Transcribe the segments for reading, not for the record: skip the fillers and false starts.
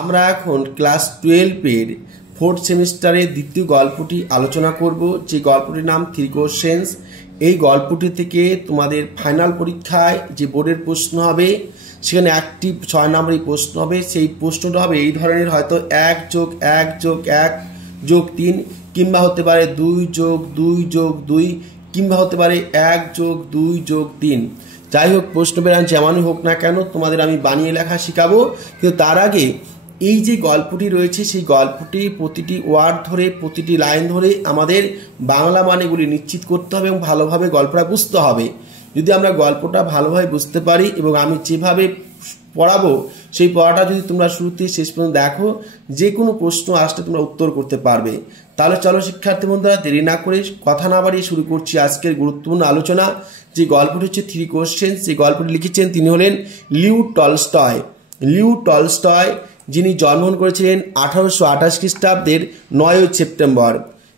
আমরা এখন ক্লাস 12 এর 4th সেমিস্টারের দ্বিতীয় গল্পটি আলোচনা করব, যে গল্পটির নাম 3 কোশ্চেন্স। এই গল্পটি থেকে তোমাদের ফাইনাল পরীক্ষায় যে বোর্ডের প্রশ্ন হবে সেখানে একটি 6 নম্বরের প্রশ্ন হবে। সেই প্রশ্নটা হবে এই ধরনের, হয়তো 1 + 1 + 1 + 3, কিংবা হতে পারে 2 + 2 + 2, কিংবা হতে পারে 1 + 2 + 3। যাই হোক, প্রশ্ন বেরান যেমনই হোক না কেন তোমাদের আমি বানিয়ে লেখা শেখাবো। কিন্তু তার আগে এই যে গল্পটি রয়েছে সেই গল্পটি প্রতিটি ওয়ার্ড ধরে, প্রতিটি লাইন ধরে আমাদের বাংলা মানেগুলি নিশ্চিত করতে হবে এবং ভালোভাবে গল্পটা বুঝতে হবে। যদি আমরা গল্পটা ভালোভাবে বুঝতে পারি এবং আমি যেভাবে পড়াবো সেই পড়াটা যদি তোমরা শুরুতে শেষ পর্যন্ত দেখো, যে কোনো প্রশ্ন আসলে তোমরা উত্তর করতে পারবে। তাহলে চলো শিক্ষার্থী বন্ধুরা, দেরি না করে কথা না বাড়িয়ে শুরু করছি আজকের গুরুত্বপূর্ণ আলোচনা। যে গল্পটি হচ্ছে 3 কোশ্চেন্স। যে গল্পটি লিখেছেন তিনি হলেন লিও টলস্টয়। লিও টলস্টয়, যিনি জন্মগ্রহণ করেছিলেন 1828 খ্রিস্টাব্দের 9 সেপ্টেম্বর।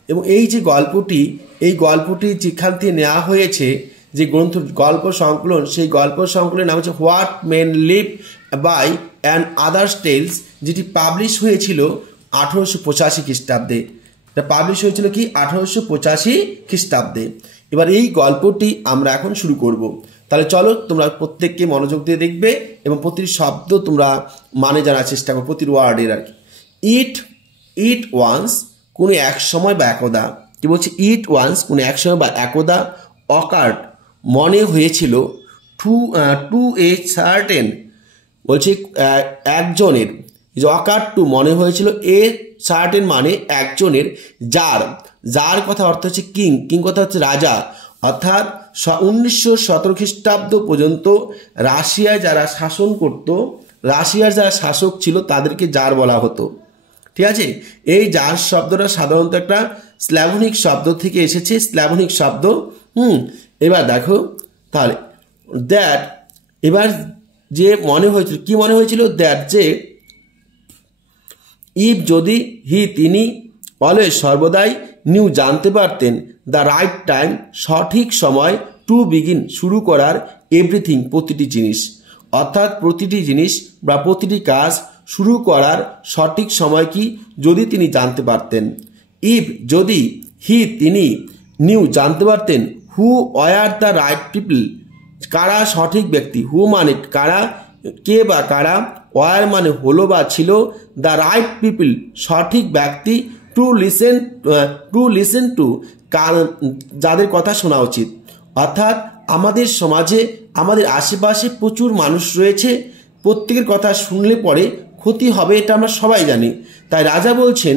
এবং এই যে গল্পটি, এই গল্পটি যেখান থেকে নেওয়া হয়েছে, যে গ্রন্থ গল্প সংকলন, সেই গল্প সংকলনের নাম হচ্ছে what men live by and others tales, যেটি পাবলিশ হয়েছিল 1885 খ্রিস্টাব্দে। এটা পাবলিশ হয়েছিল কি 1885 খ্রিস্টাব্দে। এবার এই গল্পটি আমরা এখন শুরু করব। তাহলে চলো তোমরা প্রত্যেককে মনোযোগ দিয়ে দেখবে এবং প্রতিটি শব্দ তোমরা মানে জানার চেষ্টা করো, প্রতিটি ওয়ার্ডের আর কি। ইট ওয়ান্স, কোনো এক সময় বা একদা। কি বলছে? ইট ওয়ান্স, কোনো এক সময় বা একদা। অকার্ড, মনে হয়েছিল। টু এ সার্টেন, বলছে একজনের। অকার্ড টু, মনে হয়েছিল। এ সার্টেন মানে একজনের। যার কথা অর্থ হচ্ছে কিং কথা হচ্ছে রাজা। অর্থাৎ 1917 খ্রিস্টাব্দ পর্যন্ত রাশিয়ায় যারা শাসন করত, রাশিয়ার যারা শাসক ছিল তাদেরকে জার বলা হতো। ঠিক আছে? এই জার শব্দটা সাধারণত একটা স্ল্যাভনিক শব্দ থেকে এসেছে, স্ল্যাভনিক শব্দ। এবার দেখো তাহলে দ্যাট, এবার যে মনে হয়েছিল, কি মনে হয়েছিল? দ্যাট, যে ইফ, যদি, তিনি অলওয়েজ, সর্বদাই, নিউ, জানতে পারতেন, দ্য রাইট টাইম, সঠিক সময়, টু বিগিন, শুরু করার, এভরিথিং, প্রতিটি জিনিস। অর্থাৎ প্রতিটি জিনিস বা প্রতিটি কাজ শুরু করার সঠিক সময় কি, যদি তিনি জানতে পারতেন। ইফ, যদি, তিনি নিউ, জানতে পারতেন, who were the right people, কারা সঠিক ব্যক্তি। হু মানে কারা, কে বা কারা। ওয়ার মানে হলো বা ছিল। দ্য রাইট পিপল, সঠিক ব্যক্তি। টু লিসেন টু, যাদের কথা শোনা উচিত। অর্থাৎ আমাদের সমাজে, আমাদের আশেপাশে প্রচুর মানুষ রয়েছে, প্রত্যেকের কথা শুনলে পরে ক্ষতি হবে, এটা আমরা সবাই জানি। তাই রাজা বলছেন,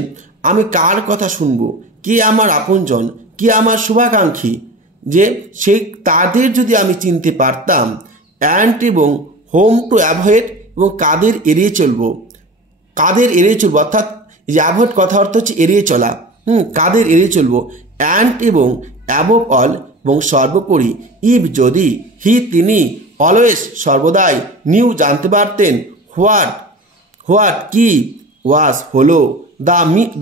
আমি কার কথা শুনবো, কে আমার আপনজন, কে আমার শুভাকাঙ্ক্ষী, যে সেই তাদের যদি আমি চিনতে পারতাম। অ্যান্ড এবং হোম টু অ্যাভয়েড, এবং কাদের এড়িয়ে চলবো, অর্থাৎ যে অ্যাভয়েড কথা অর্থ হচ্ছে এড়িয়ে চলা। কাদের এড়িয়ে চলবো। অ্যান্ড এবং অ্যাবভ অল, এবং সর্বোপরি। ইফ, যদি, তিনি অলওয়েজ, সর্বদাই, নিউ, জানতে পারতেন, হোয়াট কি, ওয়াজ, হলো,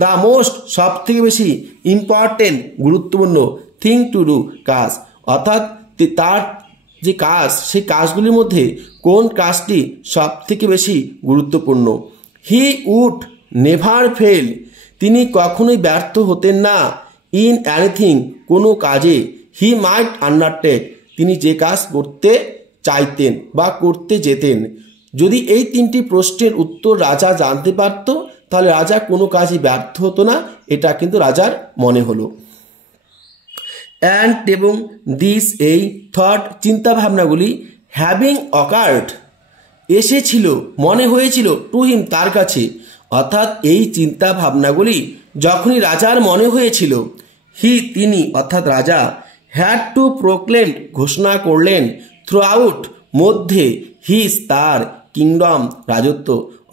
দ্য মোস্ট, সব থেকে বেশি, ইম্পর্টেন্ট, গুরুত্বপূর্ণ, থিং টু ডু, কাজ। অর্থাৎ তার যে কাজ, সেই কাজগুলির মধ্যে কোন কাজটি সব থেকে বেশি গুরুত্বপূর্ণ। হি উড নেভার ফেল, তিনি কখনোই ব্যর্থ হতেন না। ইন এনিথিং, কোনো কাজে। হি মাইট আন্ডারটেক, তিনি যে কাজ করতে চাইতেন বা করতে যেতেন। যদি এই 3টি প্রশ্নের উত্তর রাজা জানতে পারত, তাহলে রাজা কোনো কাজই ব্যর্থ হতো না। এটা কিন্তু রাজার মনে হলো। অ্যান্ড এবং দিস, এই, থট, চিন্তাভাবনাগুলি, হ্যাভিং অকার্ড, এসেছিল, মনে হয়েছিল, টু হিম, তার কাছে। অর্থাৎ এই চিন্তা ভাবনাগুলি যখনই রাজার মনে হয়েছিল, তিনি অর্থাৎ রাজা, হ্যাড টু প্রোক্লেম, ঘোষণা করলেন, থ্রু আউট, মধ্যে, হিজ, তার, কিংডম, রাজত্ব।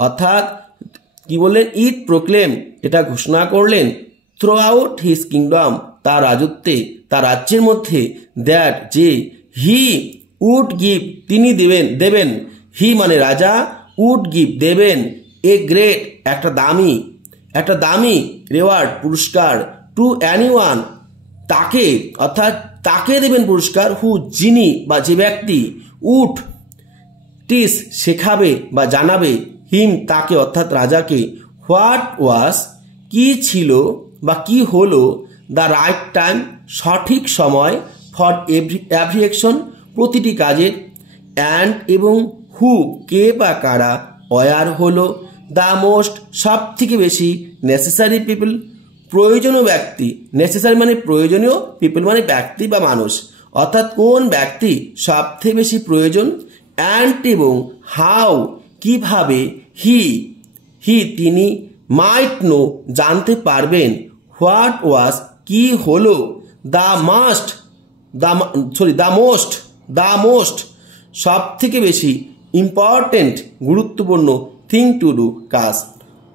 অর্থাৎ কি বললেন? ইট প্রোক্লেম, এটা ঘোষণা করলেন, থ্রু আউট হিজ কিংডম, তার রাজত্বে, তার রাজ্যের মধ্যে, দ্যাট, যে, হি উড গিভ, তিনি দেবেন। হি মানে রাজা, উড গিভ, দেবেন, এ গ্রেট, একটা দামি রেওয়ার্ড, পুরস্কার, টু এনিওয়ান, তাকে, অর্থাৎ তাকে দেবেন পুরস্কার। হু, যিনি বা যে ব্যক্তি, উড টিস, শেখাবে বা জানাবে, হিম তাকে অর্থাৎ রাজাকে হোয়াট ওয়াজ কি ছিল বা কি হলো দ্য রাইট টাইম সঠিক সময় ফর এভরি অ্যাকশন প্রতিটি কাজের অ্যান্ড এবং হু কে বা কারা ওয়ার হলো দ্য মোস্ট সব থেকে বেশি নেসেসারি পিপল প্রয়োজনীয় ব্যক্তি নেসেসারি মানে প্রয়োজনীয় পিপল মানে ব্যক্তি বা মানুষ অর্থাৎ কোন ব্যক্তি সব থেকে বেশি প্রয়োজন অ্যান্ড এবং হাউ কিভাবে হি তিনি মাইট নো জানতে পারবেন হোয়াট ওয়াজ কি হলো দ্য মোস্ট সব থেকে বেশি ইম্পর্টেন্ট গুরুত্বপূর্ণ থিং টু ডু কাজ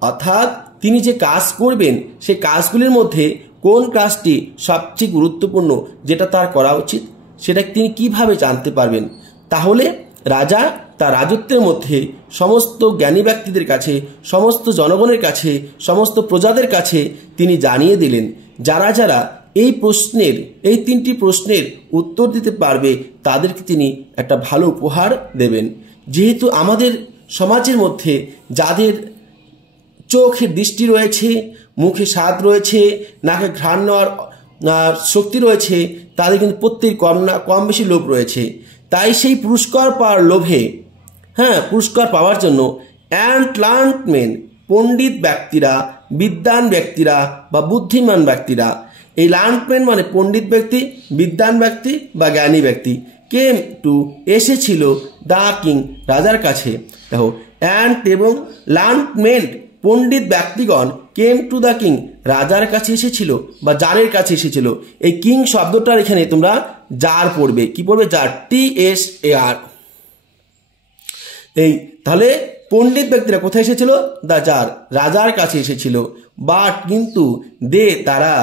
অর্থাৎ তিনি যে কাজ করবেন সেই কাজগুলির মধ্যে কোন কাজটি সবচেয়ে গুরুত্বপূর্ণ যেটা তার করা উচিত সেটা তিনি কিভাবে জানতে পারবেন। তাহলে রাজা তার রাজত্বের মধ্যে সমস্ত জ্ঞানী ব্যক্তিদের কাছে সমস্ত জনগণের কাছে সমস্ত প্রজাদের কাছে তিনি জানিয়ে দিলেন যারা যারা এই প্রশ্নের এই 3টি প্রশ্নের উত্তর দিতে পারবে তাদেরকে তিনি একটা ভালো উপহার দেবেন। যেহেতু আমাদের সমাজের মধ্যে যাদের চোখের দৃষ্টি রয়েছে মুখে স্বাদ রয়েছে নাকে ঘ্রাণ নেওয়ার শক্তি রয়েছে তাদের কিন্তু প্রত্যেক কম বেশি লোভ রয়েছে তাই সেই পুরস্কার পাওয়ার লোভে পুরস্কার পাওয়ার জন্য এনলাইটমেন পণ্ডিত ব্যক্তিরা বিদ্বান ব্যক্তিরা বা বুদ্ধিমান ব্যক্তিরা এই লার্নমেন্ট মানে পণ্ডিত ব্যক্তি বিদ্বান ব্যক্তি বা জ্ঞানী ব্যক্তি কেম টু এসেছিল দ্য কিং রাজার কাছে। দেখো অ্যান্ড এবং লার্নমেন্ট পণ্ডিত ব্যক্তিগণ কেম টু দ্য কিং রাজার কাছে এসেছিল বা জারের কাছে এসেছিল। এই কিং শব্দটার এখানে তোমরা জার পড়বে কি পড়বে জার TSAR। এই তাহলে পণ্ডিত ব্যক্তিরা কোথায় এসেছিল দ্য জার রাজার কাছে এসেছিল বাট কিন্তু তারা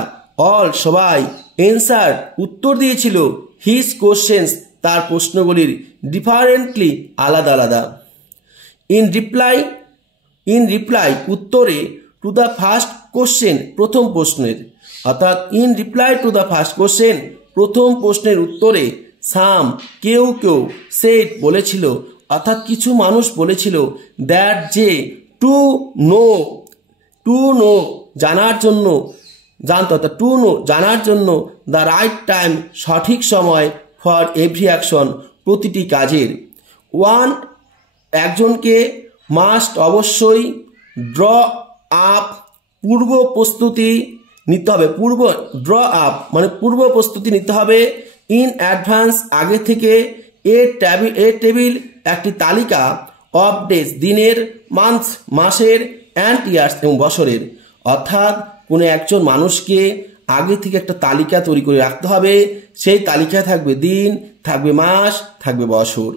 অল সবাই এনসার উত্তর দিয়েছিল হিজ কোশ্চেন্স তার প্রশ্নগুলির ডিফারেন্টলি আলাদা আলাদা। ইন রিপ্লাই উত্তরে টু দ্য ফার্স্ট কোশ্চেন প্রথম প্রশ্নের অর্থাৎ in reply to the first question প্রথম প্রশ্নের উত্তরে সাম কেউ সেড বলেছিল অর্থাৎ কিছু মানুষ বলেছিল দ্যাট যে টু নো জানার জন্য জানতো অর্থাৎ টু নো জানার জন্য দ্য রাইট টাইম সঠিক সময় ফর এভরি অ্যাকশন প্রতিটি কাজের ওয়ান একজনকে মাস্ট অবশ্যই ড্র আপ পূর্ব প্রস্তুতি নিতে হবে মানে পূর্ব প্রস্তুতি নিতে হবে ইন অ্যাডভান্স আগে থেকে এ টেবিল একটি তালিকা অফ ডেজ দিনের মান্থস মাসের অ্যান্ড ইয়ার্স এবং বছরের অর্থাৎ কোনো একজন মানুষকে আগে থেকে একটা তালিকা তৈরি করে রাখতে হবে সেই তালিকায় থাকবে দিন থাকবে মাস থাকবে বছর।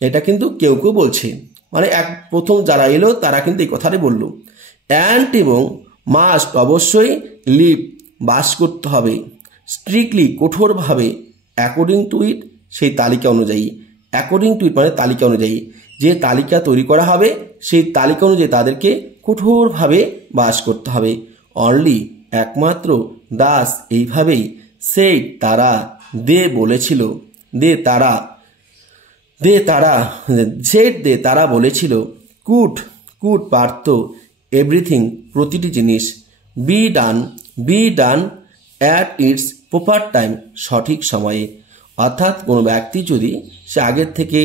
এটা কিন্তু কেউ বলছে মানে প্রথম যারা এলো তারা কিন্তু এই কথাটাই বলল। অ্যান্ড এবং মাস্ট অবশ্যই লিভ বাস করতে হবে স্ট্রিক্টলি কঠোরভাবে অ্যাকর্ডিং টু ইট সেই তালিকা অনুযায়ী অ্যাকর্ডিং টু ইট মানে তালিকা অনুযায়ী যে তালিকা তৈরি করা হবে সেই তালিকা অনুযায়ী তাদেরকে কঠোরভাবে বাস করতে হবে। অনলি একমাত্র দাস এইভাবেই সেই তারা বলেছিল তারা বলেছিল কুড পারত এভরিথিং প্রতিটি জিনিস be done at it's proper time সঠিক সময়ে অর্থাৎ কোনো ব্যক্তি যদি সে আগের থেকে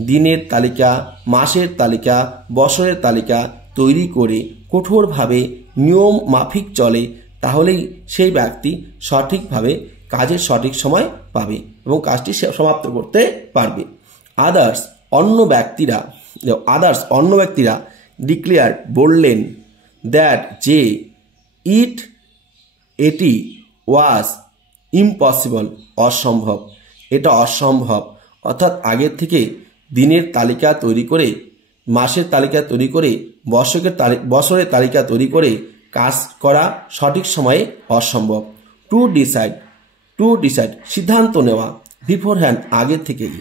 দিনের তালিকা মাসের তালিকা বছরের তালিকা তৈরি করে কঠোরভাবে নিয়ম মাফিক চলে তাহলেই সেই ব্যক্তি সঠিকভাবে কাজের সঠিক সময় পাবে এবং কাজটি সমাপ্ত করতে পারবে। আদার্স অন্য ব্যক্তিরা ডিক্লেয়ার বললেন দ্যাট যে এটি ওয়াজ ইম্পসিবল অসম্ভব এটা অসম্ভব অর্থাৎ আগের থেকে দিনের তালিকা তৈরি করে মাসের তালিকা তৈরি করে বছরের তালিকা তৈরি করে কাজ করা সঠিক সময়ে অসম্ভব। টু ডিসাইড সিদ্ধান্ত নেওয়া বিফোর হ্যান্ড আগের থেকেই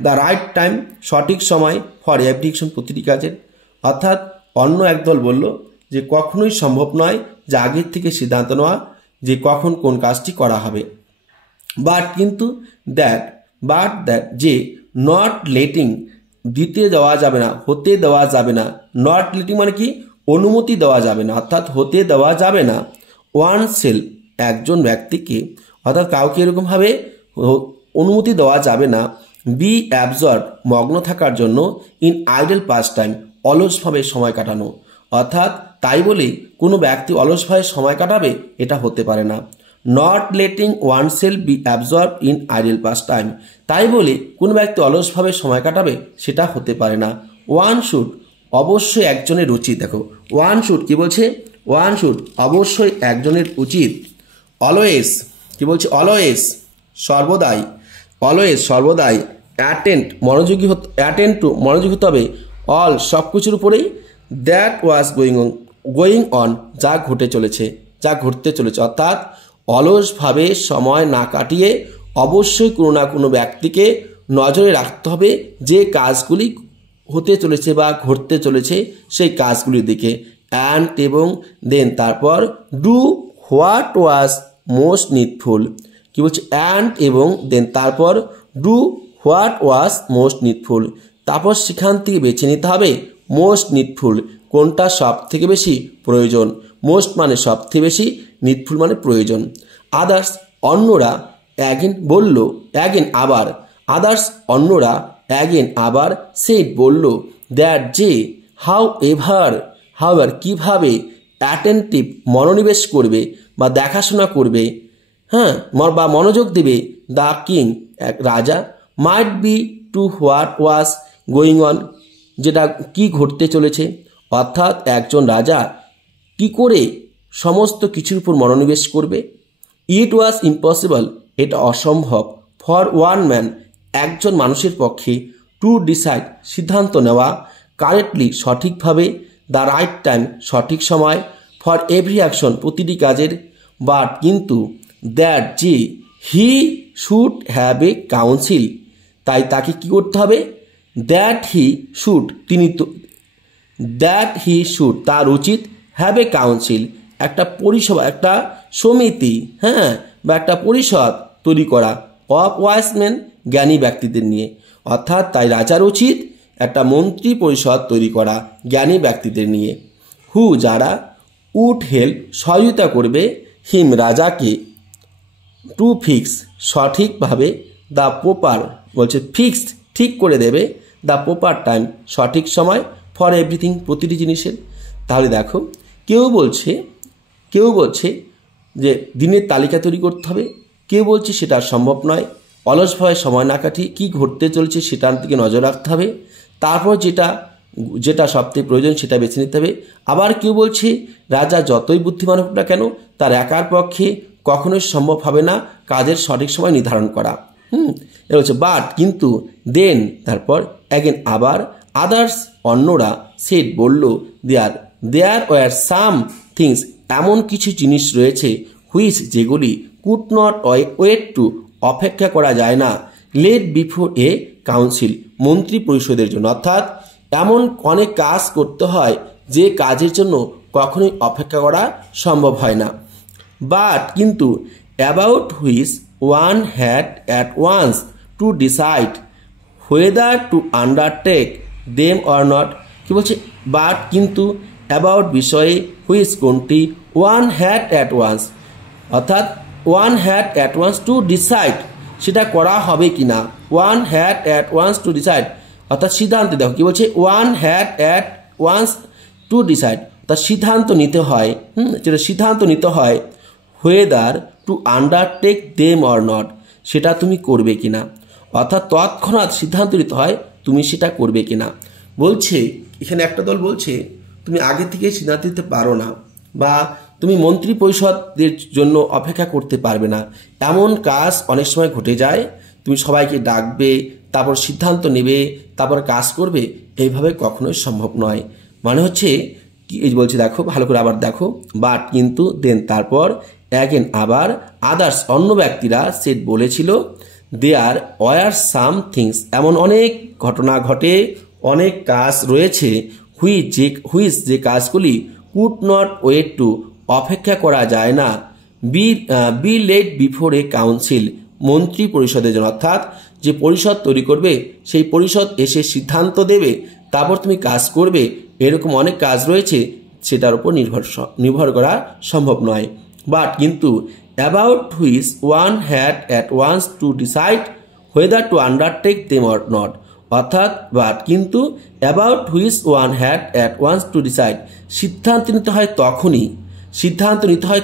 দ্য রাইট টাইম সঠিক সময় ফর এভরি অ্যাকশন প্রতিটি কাজের অর্থাৎ অন্য একদল বলল যে কখনোই সম্ভব নয় যে আগের থেকে সিদ্ধান্ত নেওয়া যে কখন কোন কাজটি করা হবে বাট যে নট লেটিং দিতে দেওয়া যাবে না, হতে দেওয়া যাবে না। নট লেটিং মানে কি, অনুমতি দেওয়া যাবে না, অর্থাৎ হতে দেওয়া যাবে না। ওয়ান সেলফ, একজন ব্যক্তিকে, অর্থাৎ কাউকে এরকমভাবে অনুমতি দেওয়া যাবে না। বি অ্যাবজর্ব, মগ্ন থাকার জন্য। ইন আইডল পাস টাইম, অলসভাবে সময় কাটানো, অর্থাৎ তাই বলে কোনো ব্যক্তি অলসভাবে সময় কাটাবে এটা হতে পারে না। Not letting oneself be absorb in idle pastime, তাই বলে কোনো ব্যক্তি অলসভাবে সময় কাটাবে সেটা হতে পারে না। ওয়ান শুড, অবশ্যই একজনের উচিত। দেখো ওয়ান শুড কি বলছে, ওয়ান শুড অবশ্যই একজনের উচিত। অলওয়েজ কি বলছে, অলওয়েজ সর্বদাই, অলওয়েজ সর্বদাই। অ্যাটেন্ড মনোযোগী হতে, অ্যাটেন্ড টু মনোযোগী হতে হবে। অল সব কিছুর উপরেই। দ্যাট ওয়াজ গোয়িং অন, যা ঘটে চলেছে, যা ঘটতে চলেছে, অর্থাৎ অলসভাবে সময় না কাটিয়ে অবশ্যই কোনো না কোনো ব্যক্তিকে নজরে রাখতে হবে যে কাজগুলি হতে চলেছে বা ঘটতে চলেছে সেই কাজগুলির দিকে। অ্যান্ড এবং দেন তারপর do what was most needful, কি বলছে, অ্যান্ড এবং দেন তারপর do what was most needful, তারপর সেখান থেকে বেছে নিতে হবে মোস্ট নিডফুল, কোনটা সব থেকে বেশি প্রয়োজন। মোস্ট মানে সব থেকে বেশি, নিডফুল মানে প্রয়োজন। আদার্স অন্যরা, অ্যাগেন বলল, অ্যাগেন আবার, আদার্স অন্যরা, অ্যাগেন আবার, সেড বলল, দ্যাট যে, হাউ এভার কিভাবে, অ্যাটেন্টিভ মনোনিবেশ করবে বা দেখাশোনা করবে, হ্যাঁ, বা মনোযোগ দেবে, দ্য কিং এক রাজা, might be to what was going on, যেটা কি ঘটতে চলেছে, অর্থাৎ একজন রাজা কি করে সমস্ত কিছুর উপর মনোনিবেশ করবে। ইট ওয়াজ ইম্পসিবল, এটা অসম্ভব, ফর ওয়ান ম্যান, একজন মানুষের পক্ষে, টু ডিসাইড সিদ্ধান্ত নেওয়া, কারেক্টলি সঠিকভাবে, দ্য রাইট টাইম সঠিক সময়, ফর এভরি অ্যাকশন প্রতিটি কাজের, বাট কিন্তু, দ্যাট যে, he should have a council, তাই তাকে কি করতে হবে, দ্যাট হি শুড তিনি তো, দ্যাট হি শুড তার উচিত, হ্যাভ এ কাউন্সিল একটা পরিষেবা, একটা সমিতি, হ্যাঁ, বা একটা পরিষদ তৈরি করা, অফ ওয়াইজ মেন জ্ঞানী ব্যক্তিদের নিয়ে, অর্থাৎ তাই রাজার উচিত একটা মন্ত্রী পরিষদ তৈরি করা জ্ঞানী ব্যক্তিদের নিয়ে। হু যারা, উড হেল্প সহায়তা করবে, হিম রাজাকে, টু ফিক্স সঠিকভাবে, দ্য প্রপার বলছে ফিক্সড ঠিক করে দেবে, দ্য প্রপার টাইম সঠিক সময়, ফর এভরিথিং প্রতিটি জিনিসের। তাহলে দেখো কেউ বলছে যে দিনের তালিকা তৈরি করতে হবে, কেউ বলছে সেটা সম্ভব নয়, অলসভাবে সময় না কাটিয়ে কী ঘটতে চলছে সেটার দিকে নজর রাখতে হবে, তারপর যেটা সবথেকে প্রয়োজন সেটা বেছে নিতে হবে। আবার কেউ বলছে রাজা যতই বুদ্ধিমান হোক না কেন তার একার পক্ষে কখনোই সম্ভব হবে না কাজের সঠিক সময় নির্ধারণ করা। এটা হচ্ছে বাট কিন্তু, দেন তারপর, অ্যাগেন আবার, আদার্স অন্যরা, সেড বলল, দেয়ার ওয়ার সাম থিংস এমন কিছু জিনিস রয়েছে, হুইচ যেগুলি কুড নট ওয়েট টু অপেক্ষা করা যায় না, লেট বিফোর এ কাউন্সিল মন্ত্রী পরিষদের জন্য, অর্থাৎ এমন অনেক কাজ করতে হয় যে কাজের জন্য কখনোই অপেক্ষা করা সম্ভব হয় না। বাট কিন্তু, about which one had at once to decide whether to undertake them or not, কি বলছে, বাট কিন্তু, অ্যাবাউট বিষয়ে, হুইচ কোনটি, ওয়ান হ্যাড অ্যাট ওয়ান্স, অর্থাৎ one had at once to decide সেটা করা হবে কি না, one had at once to decide অর্থাৎ সিদ্ধান্ত, দেখো কি বলছে, one had at once to decide অর্থাৎ সিদ্ধান্ত নিতে হয়, যেটা সিদ্ধান্ত নিতে হয়, whether to undertake them or not সেটা তুমি করবে কিনা, অর্থাৎ তৎক্ষণাৎ সিদ্ধান্ত নিতে হয় তুমি সেটা করবে কিনা। বলছে এখানে একটা দল বলছে তুমি আগে থেকে সিদ্ধান্ত নিতে পারো না বা তুমি মন্ত্রী পরিষদের জন্য অপেক্ষা করতে পারবে না, এমন কাজ অনেক সময় ঘটে যায়, তুমি সবাইকে ডাকবে, তারপর সিদ্ধান্ত নেবে, তারপর কাজ করবে, এইভাবে কখনোই সম্ভব নয়। মানে হচ্ছে কি বলছে দেখো ভালো করে আবার দেখো, বাট কিন্তু, দেন তারপর, অ্যাগেন আবার, আদার্স অন্য ব্যক্তিরা, সেট বলেছিল, দেয়ার ওয়ার সাম থিংস এমন অনেক ঘটনা ঘটে, অনেক কাজ রয়েছে, হুইচ যে কাজগুলি কুড নট ওয়েট টু অপেক্ষা করা যায় না, be late before a council মন্ত্রী পরিষদের জন্য, অর্থাৎ যে পরিষদ তৈরি করবে সেই পরিষদ এসে সিদ্ধান্ত দেবে, তারপর তুমি কাজ করবে, এরকম অনেক কাজ রয়েছে, সেটার উপর নির্ভর করা সম্ভব নয়। বাট কিন্তু about which one had at once to decide whether to undertake them or not, অর্থাৎ বাট কিন্তু about which one had at once to decide, সিদ্ধান্ত নিতে হয়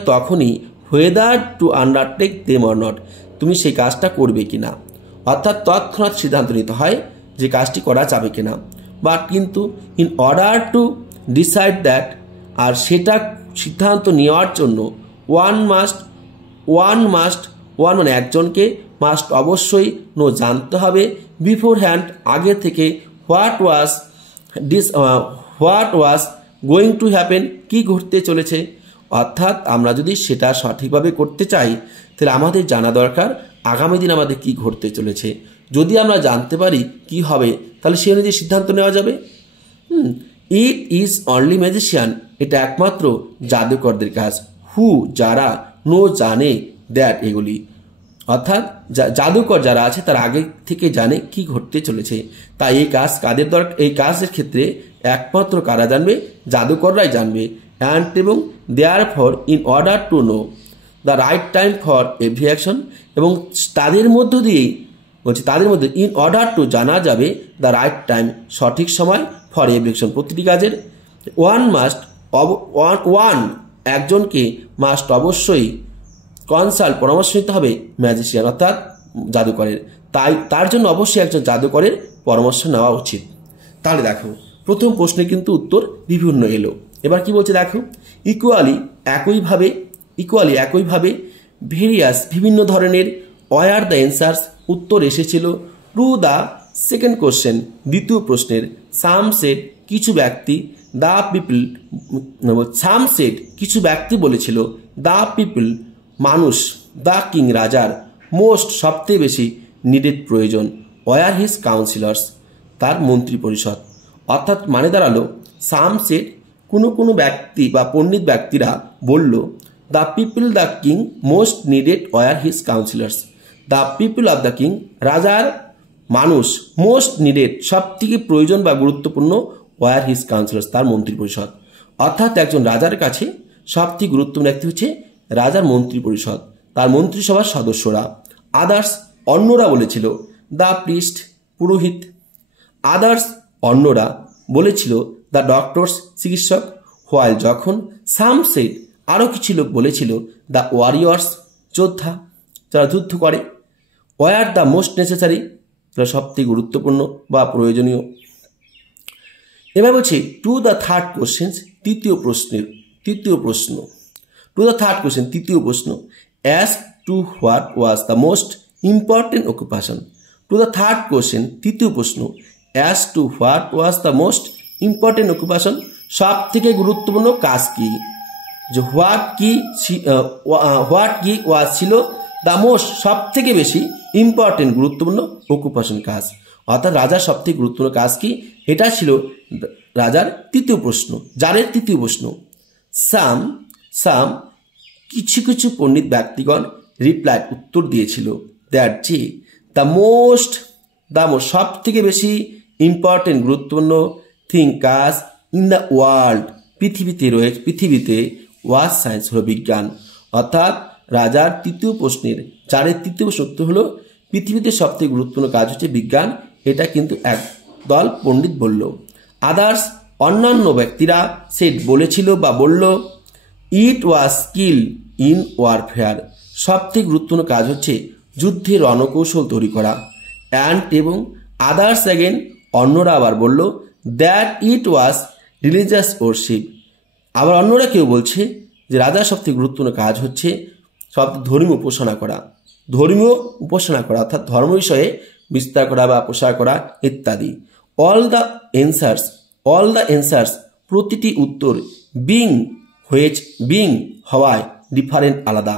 তখনই whether to undertake them or not, তুমি সেই কাজটা করবে কিনা, অর্থাৎ তৎক্ষণাৎ সিদ্ধান্ত নিতে হয় যে কাজটি করা যাবে কিনা। বাট কিন্তু in order to decide that, আর সেটা সিদ্ধান্ত নেওয়ার জন্য ওয়ান মানে একজনকে, মাস্ট অবশ্যই জানতে হবে বিফোর হ্যান্ড আগে থেকে what was going to happen, কি ঘটতে চলেছে। অর্থাৎ আমরা যদি সেটা সঠিকভাবে করতে চাই তাহলে আমাদের জানা দরকার আগামী দিন আমাদের কি ঘটতে চলেছে। যদি আমরা জানতে পারি কি হবে তাহলে সে অনুযায়ী সিদ্ধান্ত নেওয়া যাবে। ইট ইজ অনলি ম্যাজিশিয়ান, এটা একমাত্র জাদুকরদের কাজ, হু যারা, নো জানে, দ্যাট এগুলি, অর্থাৎ জাদুকর যারা আছে তারা আগে থেকে জানে কি ঘটতে চলেছে। তাই এই কাজ কাদের দরকার, এই কাজের ক্ষেত্রে একমাত্র কারা জানবে, জাদুকররাই জানবে। অ্যান্ড এবং therefore in order to know the right time for every action, এবং তাদের মধ্য ইন অর্ডার টু জানা যাবে দ্য রাইট টাইম সঠিক সময় ফর এভরি অ্যাকশন প্রতিটি কাজের। ওয়ান একজনকে মাস্ট অবশ্যই কনসাল্ট পরামর্শ নিতে হবে ম্যাজিশিয়ান অর্থাৎ জাদুকরের, তাই তার জন্য অবশ্যই একজন জাদুকরের পরামর্শ নেওয়া উচিত। তাহলে দেখো প্রথম প্রশ্নে কিন্তু উত্তর বিভিন্ন এলো। এবার কি বলছে দেখো, ইকুয়ালি একইভাবে ভেরিয়াস বিভিন্ন ধরনের ওয়ার দ্য অ্যান্সার্স উত্তর এসেছিল টু দ্য সেকেন্ড কোশ্চেন দ্বিতীয় প্রশ্নের। সাম সেড কিছু ব্যক্তি, দ্য পিপল সাম সেড কিছু ব্যক্তি বলেছিল, দ্য পিপল মানুষ, দ্য কিং রাজার, মোস্ট সবচেয়ে বেশি নিডেড প্রয়োজন, ওয়ার হিজ কাউন্সিলর্স তার মন্ত্রী পরিষদ। অর্থাৎ মানে দাঁড়ালো সাম সেড কোনো ব্যক্তি বা পণ্ডিত ব্যক্তিরা বলল, the people the king most needed were his councillors, the people of the king রাজার মানুষ, মোস্ট নিডেড সব থেকে প্রয়োজন বা গুরুত্বপূর্ণ, ওয়ার হিজ কাউন্সিলর্স তার মন্ত্রী পরিষদ। অর্থাৎ একজন রাজার কাছে সবথেকে গুরুত্বপূর্ণ ব্যক্তি হচ্ছে রাজার মন্ত্রী পরিষদ, তার মন্ত্রিসভার সদস্যরা। আদার্স অন্যরা বলেছিল, দ্য প্রিস্ট পুরোহিত, আদার্স অন্যরা বলেছিল, দ্য ডক্টরস চিকিৎসক, হোয়াইল যখন, সাম সেড আরও কিছু লোক বলেছিল, দ্য ওয়ারিয়র্স যোদ্ধা যারা যুদ্ধ করে, ওয়ার দ্য মোস্ট নেসেসারি যারা সবথেকে গুরুত্বপূর্ণ বা প্রয়োজনীয়। এবার বলছি টু দ্য থার্ড কোশ্চেন তৃতীয় প্রশ্ন টু দ্য থার্ড কোশ্চেন তৃতীয় প্রশ্ন, as to what was the most important occupation. To the third question তৃতীয় প্রশ্ন, as to what was the most important occupation সব থেকে গুরুত্বপূর্ণ কাজ কি, যে হোয়াট কি ওয়াজ ছিল দ্য মোস্ট সব থেকে বেশি ইম্পর্টেন্ট গুরুত্বপূর্ণ অকুপেশন কাজ, অর্থাৎ রাজার সব থেকে গুরুত্বপূর্ণ কাজ কি, এটা ছিল রাজার তৃতীয় প্রশ্ন, জারের তৃতীয় প্রশ্ন। সাম কিছু পণ্ডিত ব্যক্তিগণ রিপ্লাই উত্তর দিয়েছিল, দ্যাট যে দ্য মোস্ট সব থেকে বেশি ইম্পর্টেন্ট গুরুত্বপূর্ণ থিং কাজ ইন দ্য ওয়ার্ল্ড পৃথিবীতে ওয়াজ সায়েন্স হলো বিজ্ঞান। অর্থাৎ রাজার তৃতীয় প্রশ্নের জারের তৃতীয় প্রশ্ন উত্তর হলো পৃথিবীতে সব থেকে গুরুত্বপূর্ণ কাজ হচ্ছে বিজ্ঞান, এটা কিন্তু এক দল পণ্ডিত বলল। আদার্স অন্যান্য ব্যক্তিরা সেট বলেছিল বা বলল, ইট ওয়াজ স্কিল ইন ওয়ারফেয়ার সব থেকে গুরুত্বপূর্ণ কাজ হচ্ছে যুদ্ধের রণকৌশল তৈরি করা। অ্যান্ড এবং আদার্স অ্যাগেন অন্যরা আবার বলল, that it was religious warship, আবার অন্যরা কেউ বলছে যে রাজার সব থেকে গুরুত্বপূর্ণ কাজ হচ্ছে সব ধর্মীয় উপাসনা করা অর্থাৎ ধর্ম বিষয়ে বিস্তার করা বা প্রসার করা ইত্যাদি। অল দ্য অ্যান্সার্স প্রতিটি উত্তর বিং হওয়ায় ডিফারেন্ট আলাদা।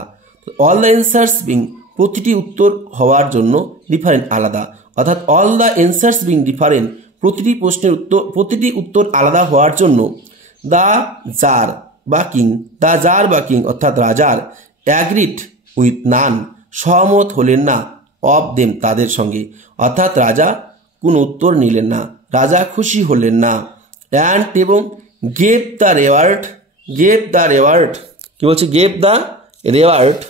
অল দ্য অ্যান্সার্স বিং প্রতিটি উত্তর হওয়ার জন্য ডিফারেন্ট আলাদা, অর্থাৎ all the answers being different প্রতিটি উত্তর আলাদা হওয়ার জন্য দ্য জার বা কিং অর্থাৎ রাজার অ্যাগ্রিড উইথ নান সহমত হলেন না অফ দেম তাদের সঙ্গে। অর্থাৎ রাজা কোন উত্তর নিলেন না, রাজা খুশি হলেন না। অ্যান্ড এবং gave the reward, gave the reward কি বলছে, গেভ দ্য রেওয়ার্ড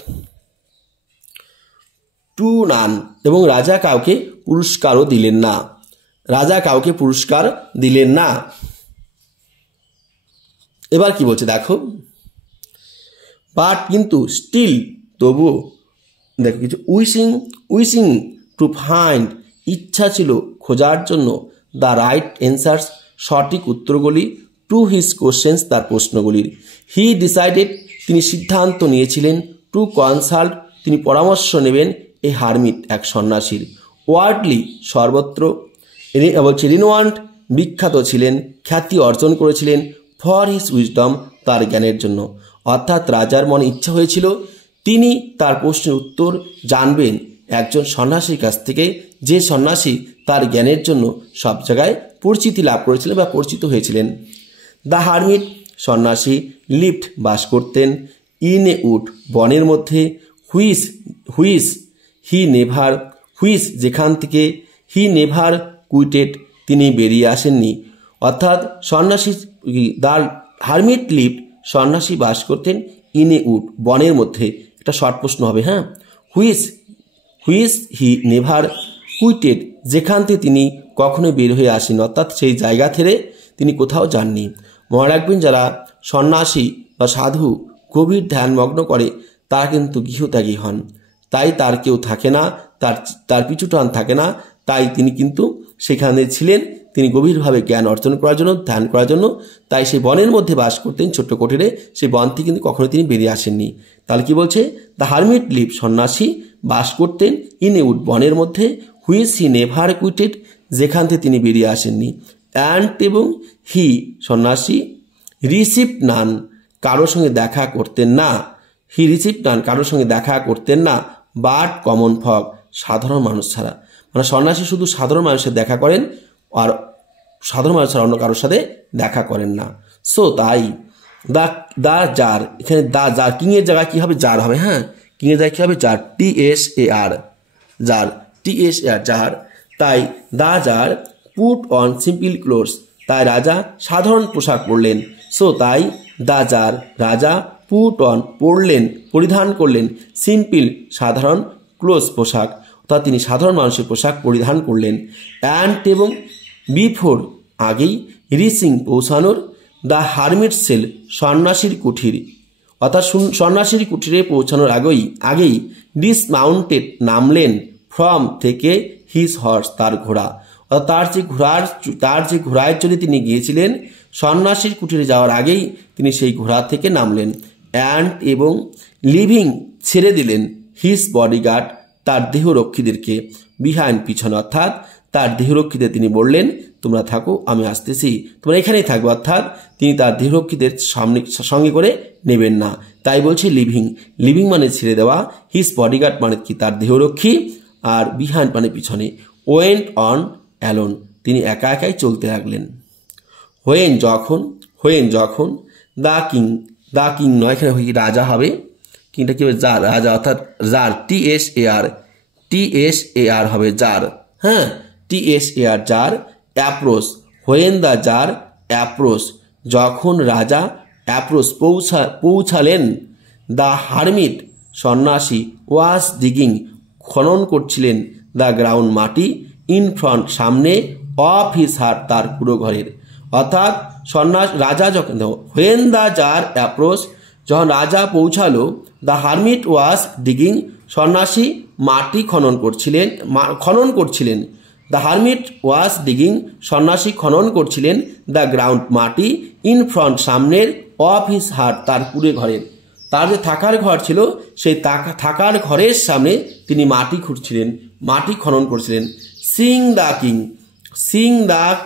টু নান, এবং রাজা কাউকে পুরস্কারও দিলেন না, রাজা কাউকে পুরস্কার দিলেন না। এবার কি বলছে দেখো, বাট কিন্তু স্টিল তবুও দেখো কিছু উইশিং টু ফাইন্ড, ইচ্ছা ছিল খোঁজার জন্য, দ্য রাইট অ্যান্সার্স সঠিক উত্তরগুলি, টু হিজ কোশ্চেন্স তার প্রশ্নগুলির। হি ডিসাইডেড তিনি সিদ্ধান্ত নিয়েছিলেন, টু কনসাল্ট তিনি পরামর্শ নেবেন, এ হারমিট এক সন্ন্যাসীর। ওয়ার্ডলি সর্বত্র বলছে রিনোয়ান্ড বিখ্যাত ছিলেন, খ্যাতি অর্জন করেছিলেন, ফর হিজ উইজডম তার জ্ঞানের জন্য। অর্থাৎ রাজার মনে ইচ্ছা হয়েছিল তিনি তার প্রশ্নের উত্তর জানবেন একজন সন্ন্যাসীর কাছ থেকে, যে সন্ন্যাসী তার জ্ঞানের জন্য সব জায়গায় পরিচিতি লাভ করেছিলেন বা পরিচিত হয়েছিলেন। দ্য হারমিট সন্ন্যাসী লিভড বাস করতেন, ইন এ উড বনের মধ্যে, হুইস হি নেভার হুইস যেখান থেকে, হি নেভার কুইটেড তিনি বেরিয়ে আসেননি। অর্থাৎ সন্ন্যাসী দ্য হারমিট লিভড সন্ন্যাসী বাস করতেন, ইন এ উড বনের মধ্যে। একটা শর্ট প্রশ্ন হবে, হ্যাঁ। হুইস হি নেভার কুইটেড যেখান থেকে তিনি কখনো বের হয়ে আসেন, অর্থাৎ সেই জায়গা থেকে তিনি কোথাও যাননি। মনে রাখবেন যারা সন্ন্যাসী বা সাধু গভীর ধ্যানমগ্ন করে তারা কিন্তু গৃহত্যাগী হন, তাই তার কেউ থাকে না, তার পিছু টান থাকে না, তাই তিনি কিন্তু সেখানে ছিলেন, তিনি গভীরভাবে জ্ঞান অর্জন করার জন্য, ধ্যান করার জন্য, তাই সেই বনের মধ্যে বাস করতেন ছোট্ট কুটিরে, সেই বন থেকে কিন্তু কখনো তিনি বেরিয়ে আসেননি। তাহলে কি বলছে, দ্য হারমিট লিভ সন্ন্যাসী বাস করতেন, ইন এ উড বনের মধ্যে, হুইচ হি নেভার কুইটেড যেখান থেকে তিনি বেরিয়ে আসেননি, অ্যান্ড এবং হি সন্ন্যাসী রিসিভ নান কারোর সঙ্গে দেখা করতেন না, হি রিসিভ নান কারোর সঙ্গে দেখা করতেন না, বাট কমন ফগ সাধারণ মানুষ ছাড়া। মানে সন্ন্যাসী শুধু সাধারণ মানুষের দেখা করেন আর সাধারণ মানুষ ছাড়া অন্য কারোর সাথে দেখা করেন না। সো তাই দা জার, এখানে দা জার কিংয়ের জায়গায় কী হবে, জার হবে, হ্যাঁ, কিংয়ের জায়গায় কী হবে, jar, TSAR jar, TSAR jar. তাই দা jar put on simple clothes তাই রাজা সাধারণ পোশাক পরলেন। সো তাই দা জার রাজা পুট অন পরলেন পরিধান করলেন, সিম্পল সাধারণ, ক্লোথস পোশাক, অর্থাৎ তিনি সাধারণ মানুষের পোশাক পরিধান করলেন। অ্যান্ড এবং বিফোর আগেই, রিচিং পৌঁছানোর, দ্য হারমিট সেল সন্ন্যাসীর কুঠির, অর্থাৎ সন্ন্যাসীর কুঠিরে পৌঁছানোর আগেই ডিসমাউন্টেড নামলেন, ফ্রম থেকে, হিজ হর্স তার ঘোড়া, অর্থাৎ তার যে ঘোড়ায় চড়ে তিনি গিয়েছিলেন, সন্ন্যাসীর কুঠিরে যাওয়ার আগেই তিনি সেই ঘোড়া থেকে নামলেন। অ্যান্ড এবং লিভিং ছেড়ে দিলেন, হিজ বডিগার্ড তার দেহরক্ষীদেরকে, বিহাইন্ড পিছনে, অর্থাৎ তার দেহরক্ষীদের তিনি বললেন তোমরা থাকো আমি আসতেছি, তোমরা এখানেই থাকবে, অর্থাৎ তিনি তার দেহরক্ষীদের সঙ্গে করে নেবেন না, তাই বলছে লিভিং মানে ছেড়ে দেওয়া, হিজ বডিগার্ড মানে কি তার দেহরক্ষী, আর বিহাইন্ড মানে পিছনে। ওয়েন্ট অন অ্যালোন তিনি একা একাই চলতে লাগলেন। হোয়েন যখন দ্য কিং নয়, এখানে রাজা হবে, কিংটা কি হবে, জার, রাজা, অর্থাৎ জার, TSAR হবে জার, হ্যাঁ, TSAR jar approach, when the jar approach যখন রাজা অ্যাপ্রোচ পৌঁছালেন, দ্য হারমিট সন্ন্যাসী ওয়াজ ডিগিং খনন করছিলেন, দ্য গ্রাউন্ড মাটি, ইন ফ্রন্ট সামনে, অফ হিজ হার্ট তার পুরো ঘরের, অর্থাৎ রাজা যখন, হোয়েন দ্য জার অ্যাপ্রোচ যখন রাজা পৌঁছালো, দ্য হারমিট ওয়াজ ডিগিং সন্ন্যাসী মাটি খনন করছিলেন, দ্য হারমিট ওয়াজ ডিগিং সন্ন্যাসী খনন করছিলেন, দ্য গ্রাউন্ড মাটি, ইন ফ্রন্ট সামনের, অফ হিজ হার্ট তার পুরে ঘরের, তার যে থাকার ঘর ছিল সেই থাকার ঘরের সামনে তিনি মাটি খুঁড়ছিলেন, মাটি খনন করছিলেন। সিং দ্য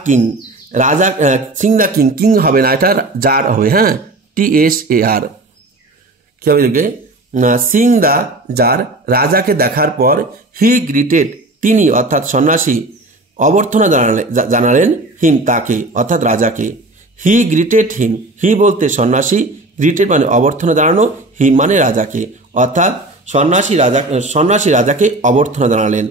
কিং রাজা, সিং দ্য কিং হবে না, এটা জার হবে, হ্যাঁ, TSAR কি হবে, দেখবে সিং দ্য জার রাজাকে দেখার পর, হি গ্রিটেড তিনি, অর্থাৎ সন্ন্যাসী অভ্যর্থনা জানালেন, হিম তাকে, অর্থাৎ রাজাকে, হি গ্রিটেড হিম, হি বলতে সন্ন্যাসী, গ্রিটেড মানে অভ্যর্থনা জানানো, হিম মানে রাজাকে, অর্থাৎ সন্ন্যাসী রাজাকে অভ্যর্থনা জানালেন।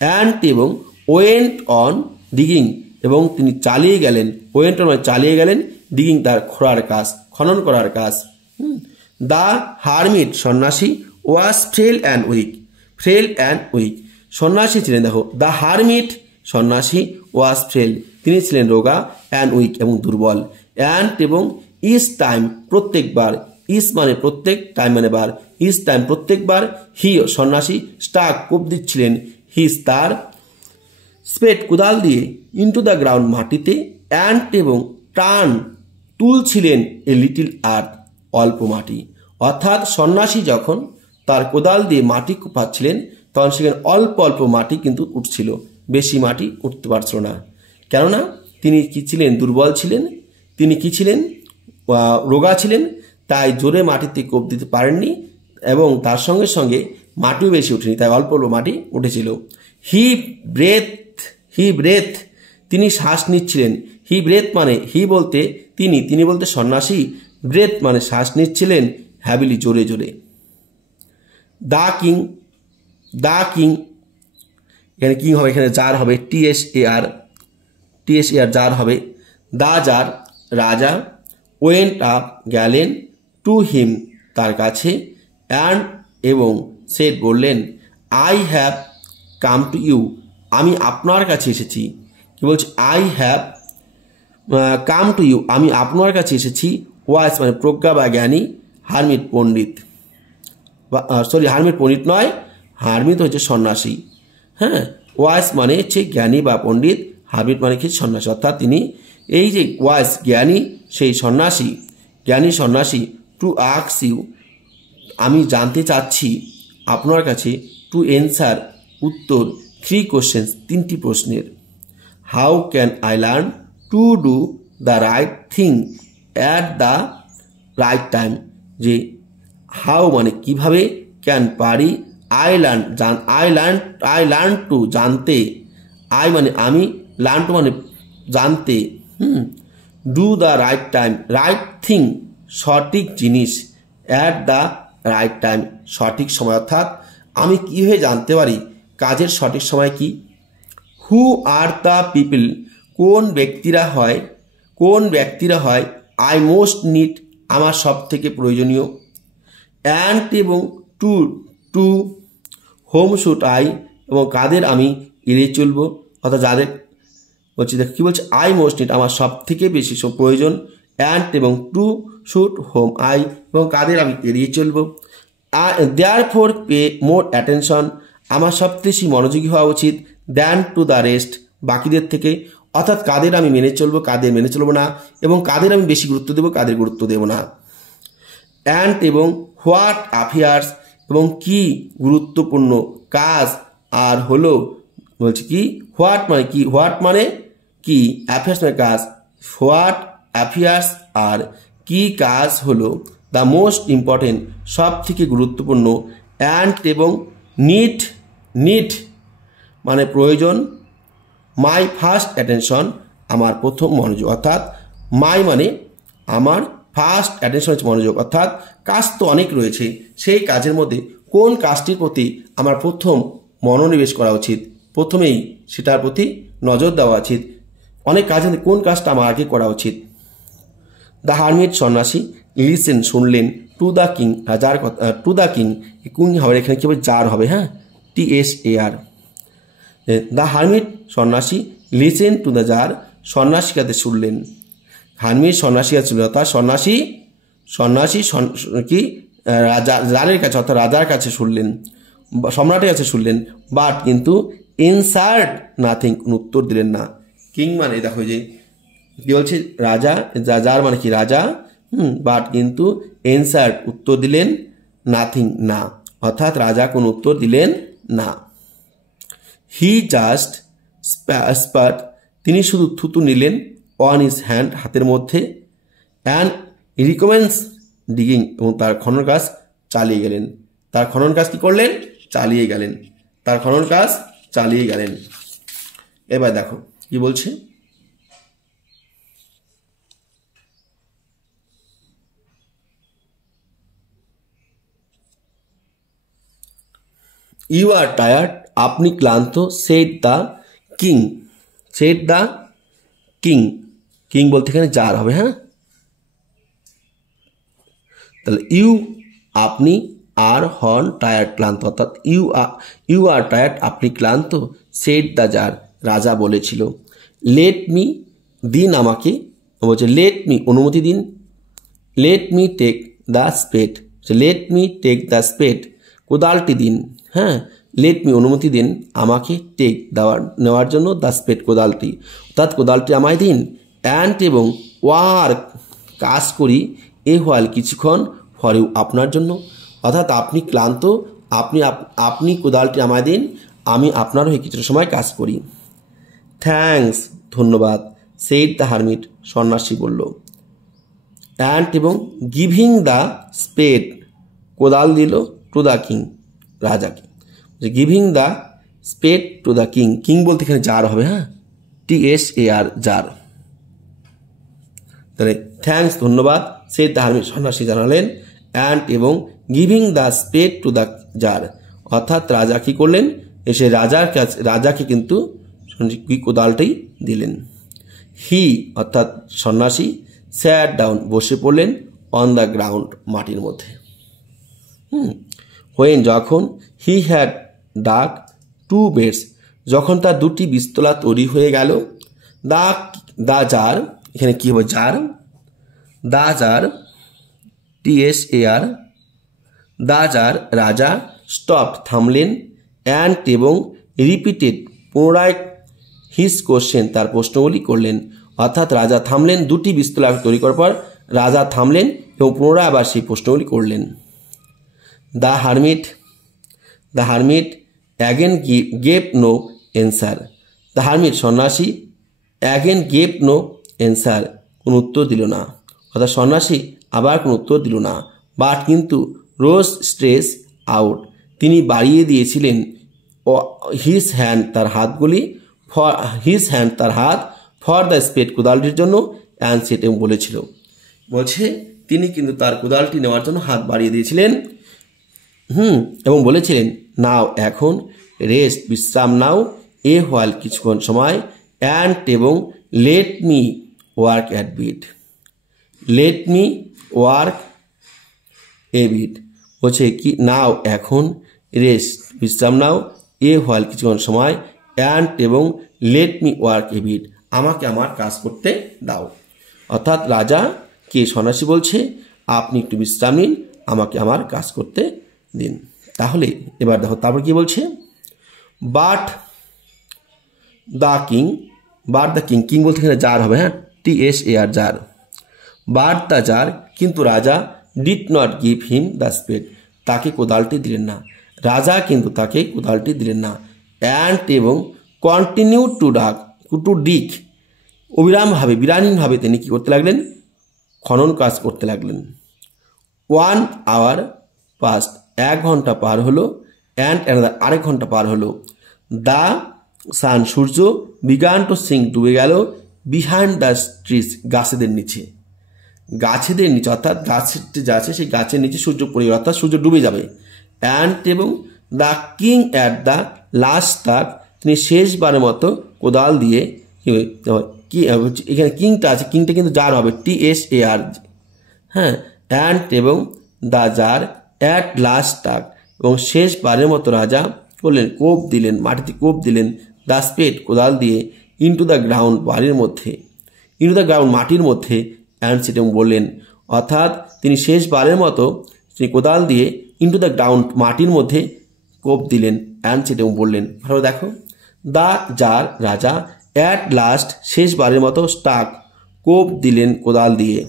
অ্যান্ড এবং ওয়েন্ট অন ডিগিং, এবং তিনি চালিয়ে গেলেন, ওয়েন্ট অন চালিয়ে গেলেন, ডিগিং তার খোঁড়ার কাজ, খনন করার কাজ। দ্য হারমিট সন্ন্যাসী ওয়াজ ফ্রেল অ্যান্ড উইক, সন্ন্যাসী ছিলেন, দেখো দ্য হারমিট সন্ন্যাসী ওয়াজ ফ্রেল, তিনি ছিলেন রোগা, অ্যান্ড উইক এবং দুর্বল। অ্যান্ড এবং ইস টাইম প্রত্যেকবার, ইস মানে প্রত্যেক, টাইম মানে বার, ইস টাইম প্রত্যেকবার, হি সন্ন্যাসী স্টাক কোপ দিচ্ছিলেন, হিস তার, স্পেড কোদাল দিয়ে, ইন্টু দ্য গ্রাউন্ড মাটিতে, অ্যান্ড এবং টার্ন তুলছিলেন এ লিটিল আর্থ অল্প মাটি। অর্থাৎ সন্ন্যাসী যখন তার কোদাল দিয়ে মাটি কোপাচ্ছিলেন তখন সেখানে অল্প অল্প মাটি কিন্তু উঠছিল, বেশি মাটি উঠতে পারছিল না। কেননা তিনি কি ছিলেন? দুর্বল ছিলেন, তিনি কি ছিলেন? রোগা ছিলেন, তাই জোরে মাটিতে কোপ দিতে পারেননি, এবং তার সঙ্গে সঙ্গে মাটিও বেশি ওঠেনি, তাই অল্প অল্প মাটি উঠেছিল। হি ব্রেথ তিনি শ্বাস নিচ্ছিলেন। হি ব্রেথ মানে হি বলতে তিনি বলতে সন্ন্যাসী, ব্রেথ মানে শ্বাস নিচ্ছিলেন, হ্যাভিলি জোরে জোরে। দ্য কিং এখানে কিং হবে, এখানে জার হবে, TSAR জার হবে। দ্য জার রাজা, ওয়েন্ট আপ গেলেন, টু হিম তার কাছে, অ্যান্ড এবং সেড বললেন, I have come to you আমি আপনার কাছে এসেছি। কি বলছে? I have come to you আমি আপনার কাছে এসেছি। ওয়াইস মানে প্রজ্ঞা বা জ্ঞানী, হারমিট পণ্ডিত, হারমিট পণ্ডিত নয়, হারমিট হচ্ছে সন্ন্যাসী। হ্যাঁ, ওয়াইস মানে হচ্ছে জ্ঞানী বা পণ্ডিত, হারমিট মানে কি সন্ন্যাসী। অর্থাৎ তিনি এই যে ওয়াইস জ্ঞানী, সেই সন্ন্যাসী, জ্ঞানী সন্ন্যাসী, টু আস্ক ইউ আমি জানতে চাচ্ছি আপনার কাছে, টু এনসার উত্তর, 3 কোশ্চেন্স তিনটি প্রশ্নের। How can I learn to do the right thing at the right time, যে হাউ মানে কিভাবে, ক্যান পারি, আই লার্ন টু জানতে, আই মানে আমি, লার্ন টু মানে জানতে, do the right time right thing সঠিক জিনিস, অ্যাট দ্য রাইট টাইম সঠিক সময়। অর্থাৎ আমি কীভাবে জানতে পারি কাজের সঠিক সময় কি। হু আর দ্য পিপল কোন ব্যক্তিরা হয় আই মোস্ট নিড আমার সব থেকে প্রয়োজনীয়। অ্যান্ড এবং টু হোম শুড আই এবং কাদের আমি এড়িয়ে চলবো। অর্থাৎ যাদের বলছি, দেখো কী বলছে, আই মোস্ট নিড আমার সব থেকে বেশি প্রয়োজন, অ্যান্ড এবং টু শুড হোম আই এবং কাদের আমি এড়িয়ে চলবো। দেয়ার ফোর পে মোর অ্যাটেনশন আমার সব বেশি মনোযোগী হওয়া উচিত, দ্যান টু দ্য রেস্ট বাকিদের থেকে। অর্থাৎ কাদের আমি মেনে চলবো, কাদের মেনে চলবো না, এবং কাদের আমি বেশি গুরুত্ব দেবো, কাদের গুরুত্ব দেবো না। অ্যান্ড এবং হোয়াট অ্যাফেয়ার্স এবং কি গুরুত্বপূর্ণ কাজ আর হলো, বলছি কি হোয়াট মানে কি, অ্যাফেয়ার্স মানে কাজ, হোয়াট অ্যাফেয়ার্স আর কি কাজ হলো, দ্য মোস্ট ইম্পর্টেন্ট সব থেকে গুরুত্বপূর্ণ, অ্যান্ড এবং নিড মানে প্রয়োজন, মাই ফার্স্ট অ্যাটেনশন আমার প্রথম মনোযোগ। অর্থাৎ মাই মানে আমার, ফার্স্ট অ্যাটেনশন হচ্ছে মনোযোগ। অর্থাৎ কাজ তো অনেক রয়েছে, সেই কাজের মধ্যে কোন কাজটির প্রতি আমার প্রথম মনোনিবেশ করা উচিত, প্রথমেই সেটার প্রতি নজর দেওয়া উচিত। অনেক কাজের মধ্যে কোন কাজটা আমার আগে করা উচিত। দ্য হারমিট সন্ন্যাসী লিসেন শুনলেন, টু দ্য কিং রাজার কথা, টু দ্য কিং কুং হবে, এখানে কী হবে, জার হবে। হ্যাঁ, TSAR। দ্য হারমিট সন্ন্যাসী লিসেন টু দ্য জার সন্ন্যাসীর কাছে শুনলেন। হারমিট সন্ন্যাসীর কাছে শুনলেন, অর্থাৎ সন্ন্যাসী কি জারের কাছে, অর্থাৎ রাজার কাছে শুনলেন, সম্রাটের কাছে শুনলেন, বাট কিন্তু ইনসার্ট নাথিং কোনো উত্তর দিলেন না। কিং মানে দেখো যে কি বলছে, রাজা, যার মানে কি রাজা, বাট কিন্তু এনসার্ট উত্তর দিলেন, নাথিং না, অর্থাৎ রাজা কোনো উত্তর দিলেন না। হি জাস্ট স্পাট তিনি শুধু থুতু নিলেন, অন হিজ হ্যান্ড হাতের মধ্যে, অ্যান্ড রিকমেন্স ডিগিং এবং তার খনন কাজ চালিয়ে গেলেন। তার খনন কাজ কি করলেন? চালিয়ে গেলেন, তার খনন কাজ চালিয়ে গেলেন। এবার দেখো কি বলছে, ইউ আর টায়ার্ড, আপনি ক্লান্ত। Said the king, said the king, king বলতে এখানে যার হবে, হ্যাঁ। তাহলে ইউ আপনি, আর হর্ন টায়ার্ড ক্লান্ত, অর্থাৎ ইউ আর টায়ার্ড আপনি ক্লান্ত। সেড দ্য যার রাজা বলেছিল। লেট মি দিন আমাকে, বলছে লেট মি অনুমতি দিন। Let me take the spade, let me take the spade কোদালটি দিন, হ্যাঁ। লেট মি অনুমতি দিন আমাকে, টেক নেওয়ার জন্য, দ্য স্পেড কোদালটি, অর্থাৎ কোদালটি আমায় দিন। অ্যান্ড এবং ওয়ার্ক কাজ করি, এ হোয়াইল কিছুক্ষণ, ফর ইউ আপনার জন্য, অর্থাৎ আপনি ক্লান্ত, আপনি কোদালটি আমায় দিন, আমি আপনার হয়ে কিছুটা সময় কাজ করি। থ্যাঙ্কস ধন্যবাদ। সেড দ্য হারমিট সন্ন্যাসী বলল। অ্যান্ড এবং গিভিং দ্য স্পেড কোদাল দিল, টু দ্য কিং রাজাকে। Giving the spade to the king, king বলতে এখানে যার হবে, হ্যাঁ, TSAR যার। তাহলে থ্যাঙ্কস ধন্যবাদ, সেড দ্য হারমিট সন্ন্যাসী জানালেন। অ্যান্ড এবং giving the spade to the tsar, অর্থাৎ রাজা কি করলেন, এসে রাজাকে কিন্তু কোদালটাই দিলেন। হি অর্থাৎ সন্ন্যাসী স্যাট ডাউন বসে পড়লেন, অন দ্য গ্রাউন্ড মাটির মধ্যে। হোয়েন যখন, হি হ্যাড ডাক টু বেডস যখন তার দুটি বিস্তলা তৈরি হয়ে গেল। দা জার এখানে কি হবে, জার, দা জার TSAR দা জার রাজা স্টপ থামলেন। অ্যান্ড এবং রিপিটেড পুনরায় হিস কোশ্চেন তার প্রশ্নগুলি করলেন, অর্থাৎ রাজা থামলেন, দুটি বিস্তলা তৈরি করার পর রাজা থামলেন এবং পুনরায় আবার সেই প্রশ্নগুলি করলেন। The hermit again gave no answer, the hermit সন্ন্যাসী অ্যাগেন গেভ নো অ্যান্সার কোনো উত্তর দিল না, অর্থাৎ সন্ন্যাসী আবার কোনো উত্তর দিল না। বাট কিন্তু রোজ স্ট্রেস আউট তিনি বাড়িয়ে দিয়েছিলেন, হিজ হ্যান্ড তার হাতগুলি, তার হাত, ফর দ্য স্পেড কোদালটির জন্য, অ্যান্ড সেট এবং বলেছিল, বলছে তিনি কিন্তু তার কোদালটি নেওয়ার জন্য হাত বাড়িয়ে দিয়েছিলেন, এবং বলেছিলেন নাও এখন, রেস্ট বিশ্রাম নাও, এ হোয়াইল কিছুক্ষণ সময়, অ্যান্ড এবং let me work at bit, let me work a bit, বলছে কি নাও এখন, রেস্ট বিশ্রাম নাও, এ হোয়াইল কিছুক্ষণ সময়, অ্যান্ড এবং let me work a bit আমাকে আমার কাজ করতে দাও, অর্থাৎ রাজা কে সন্ন্যাসী বলছে আপনি একটু বিশ্রাম নিন, আমাকে আমার কাজ করতে দিন। তাহলে এবার দেখো তারপর কি বলছে, বাট দ্য কিং, কিং বলতে এখানে যার হবে, হ্যাঁ, TSAR যার। বাট দ্য জার কিন্তু রাজা did not give him the spade তাকে কোদালটি দিলেন না, রাজা কিন্তু তাকে কোদালটি দিলেন না। অ্যান্ড এবং কন্টিনিউ টু ডিক অবিরামভাবে বিরামহীনভাবে তিনি কী করতে লাগলেন, খনন কাজ করতে লাগলেন। 1 hour পাস্ট 1 ঘন্টা পার হলো, অ্যান্ড অ্যানাদার আরেক ঘন্টা পার হলো। দ্য সান সূর্য বিগান টু সিঙ্ক ডুবে গেল, বিহাইন্ড দ্য ট্রিজ গাছেদের নিচে, অর্থাৎ গাছের যা আছে সেই গাছের নিচে সূর্য পড়ে গেল, অর্থাৎ সূর্য ডুবে যাবে। অ্যান্ড এবং the king at the last তাক তিনি শেষবারের মতো কোদাল দিয়ে কি এখানে কিংটা আছে, কিংটা কিন্তু যার হবে, TSAR, হ্যাঁ। অ্যান্ড এবং দ্য জার অ্যাট লাস্ট তাক এবং শেষবারের মতো রাজা করলেন, কোপ দিলেন, মাটিতে কোপ দিলেন, দ্য স্পেড কোদাল দিয়ে, ইনটু দ্য গ্রাউন্ড বাড়ির মধ্যে, ইনটু দ্য গ্রাউন্ড মাটির মধ্যে, অ্যান্ড সেট এবং বললেন, অর্থাৎ তিনি শেষবারের মতো তিনি কোদাল দিয়ে ইনটু দ্য গ্রাউন্ড মাটির মধ্যে কোপ দিলেন, অ্যান্ড সেট এবং বললেন। ভালো দেখো, দ্য জার রাজা অ্যাট লাস্ট শেষবারের মতো স্টাক কোপ দিলেন কোদাল দিয়ে,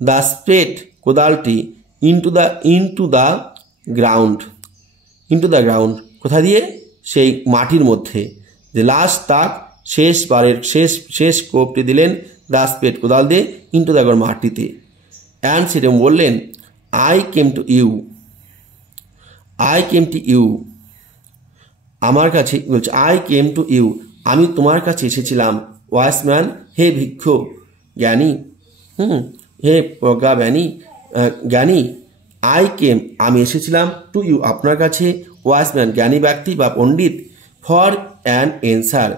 দ্য স্পেড কোদালটি ইনটু দ্য গ্রাউন্ড কোথা দিয়ে, সেই মাটির মধ্যে, যে লাস্ট তাক শেষবারের শেষ কোপটি দিলেন দ্য স্পেড কোদাল দিয়ে ইনটু দ্য গ্রাউন্ড মাটিতে। অ্যান্ড সেট এবং বললেন, আই কেম টু ইউ আমার কাছে, বলছে আই কেম টু ইউ আমি তোমার কাছে এসেছিলাম, ওয়াইসম্যান হে ভিক্ষুক জ্ঞানী, হে প্রজ্ঞাজ্ঞানী, আই কেম আমি এসেছিলাম, টু ইউ আপনার কাছে, ওয়াইজ ম্যান জ্ঞানী ব্যক্তি বা পণ্ডিত, ফর অ্যান অ্যান্সার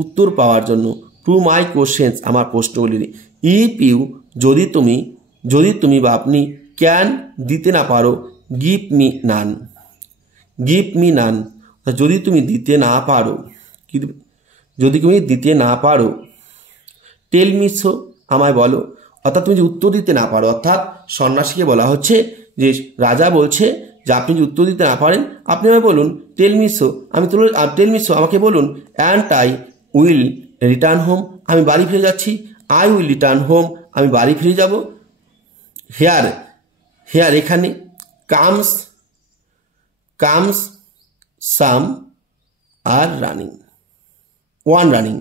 উত্তর পাওয়ার জন্য, টু মাই কোশ্চেন্স আমার প্রশ্নগুলির, ইফ ইউ যদি তুমি বা আপনি, ক্যান দিতে না পারো, গিভ মি নান যদি তুমি দিতে না পারো, টেল মি সো আমায় বলো, অর্থাৎ তুমি যে উত্তর দিতে না পারো, অর্থাৎ সন্ন্যাসীকে বলা হচ্ছে যে রাজা বলছে যে আপনি যদি উত্তর দিতে না পারেন আপনি আমায় বলুন, টেল মি সো আমাকে বলুন, and I will return home আমি বাড়ি ফিরে যাচ্ছি, আই উইল রিটার্ন হোম আমি বাড়ি ফিরে যাব। হেয়ার এখানে, কামস সাম আর ওয়ান রানিং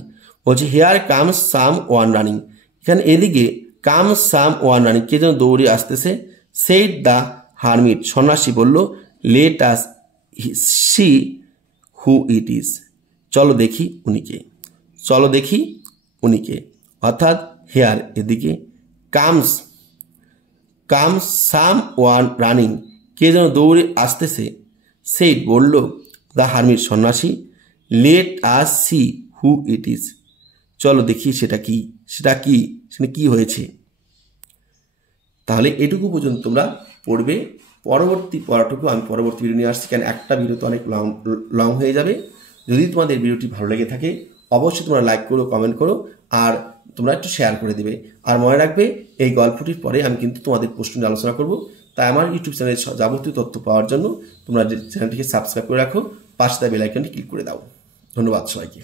বলছে, hair comes some one running, এখানে এদিকে কামস সাম ওয়ান রানিং কে যেন দৌড়ে আসতেছে, সেইড দ্য হারমিট সন্ন্যাসী বলল, let us see who it is চলো দেখি উনিকে, অর্থাৎ হেয়ার এদিকে, কামস সাম ওয়ান রানিং কে যেন দৌড়ে আসতেছে, সেইড বলল, দ্য হারমিট সন্ন্যাসী, let us see who it is চলো দেখি সেটা কি হয়েছে। তাহলে এটুকু পর্যন্ত তোমরা পড়বে। পরবর্তী পড়াটুকু আমি পরবর্তী ভিডিও নিয়ে আসছি, কারণ একটা ভিডিও তো অনেক লং হয়ে যাবে। যদি তোমাদের ভিডিওটি ভালো লেগে থাকে অবশ্যই তোমরা লাইক করো, কমেন্ট করো, আর তোমরা একটু শেয়ার করে দেবে। আর মনে রাখবে এই গল্পটির পরে আমি কিন্তু তোমাদের প্রশ্ন নিয়ে আলোচনা করব। তাই আমার ইউটিউব চ্যানেলের যাবতীয় তথ্য পাওয়ার জন্য তোমরা চ্যানেলটিকে সাবস্ক্রাইব করে রাখো, পাশে বেল আইকনটি ক্লিক করে দাও। ধন্যবাদ সবাইকে।